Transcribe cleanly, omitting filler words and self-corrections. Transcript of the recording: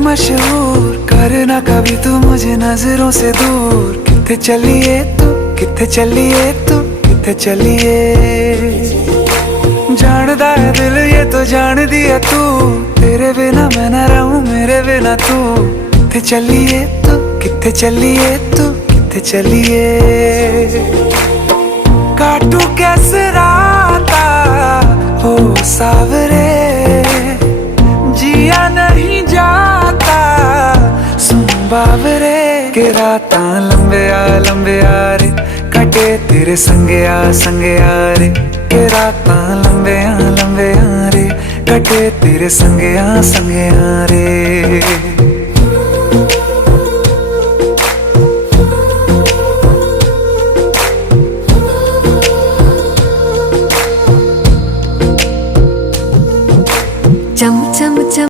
मशहूर, करना कभी तू मुझे नजरों से दूर। किथे चलिए तू, किथे चलिए तू, किथे चलिए। जानदा है दिल ये तो जान दिया तू, तेरे बिना मैं ना रहूं मेरे बिना तू। किथे चलिए तू, किथे चलिए तू, किथे चलिए। काटू कैसे राता हो सावरे, जिया नहीं जाता सुन बावरे। के रातां लंबे आ रे, कटे तेरे संगे आ रे। के रातां लंबे आ रे, कटे तेरे संगे आ रे।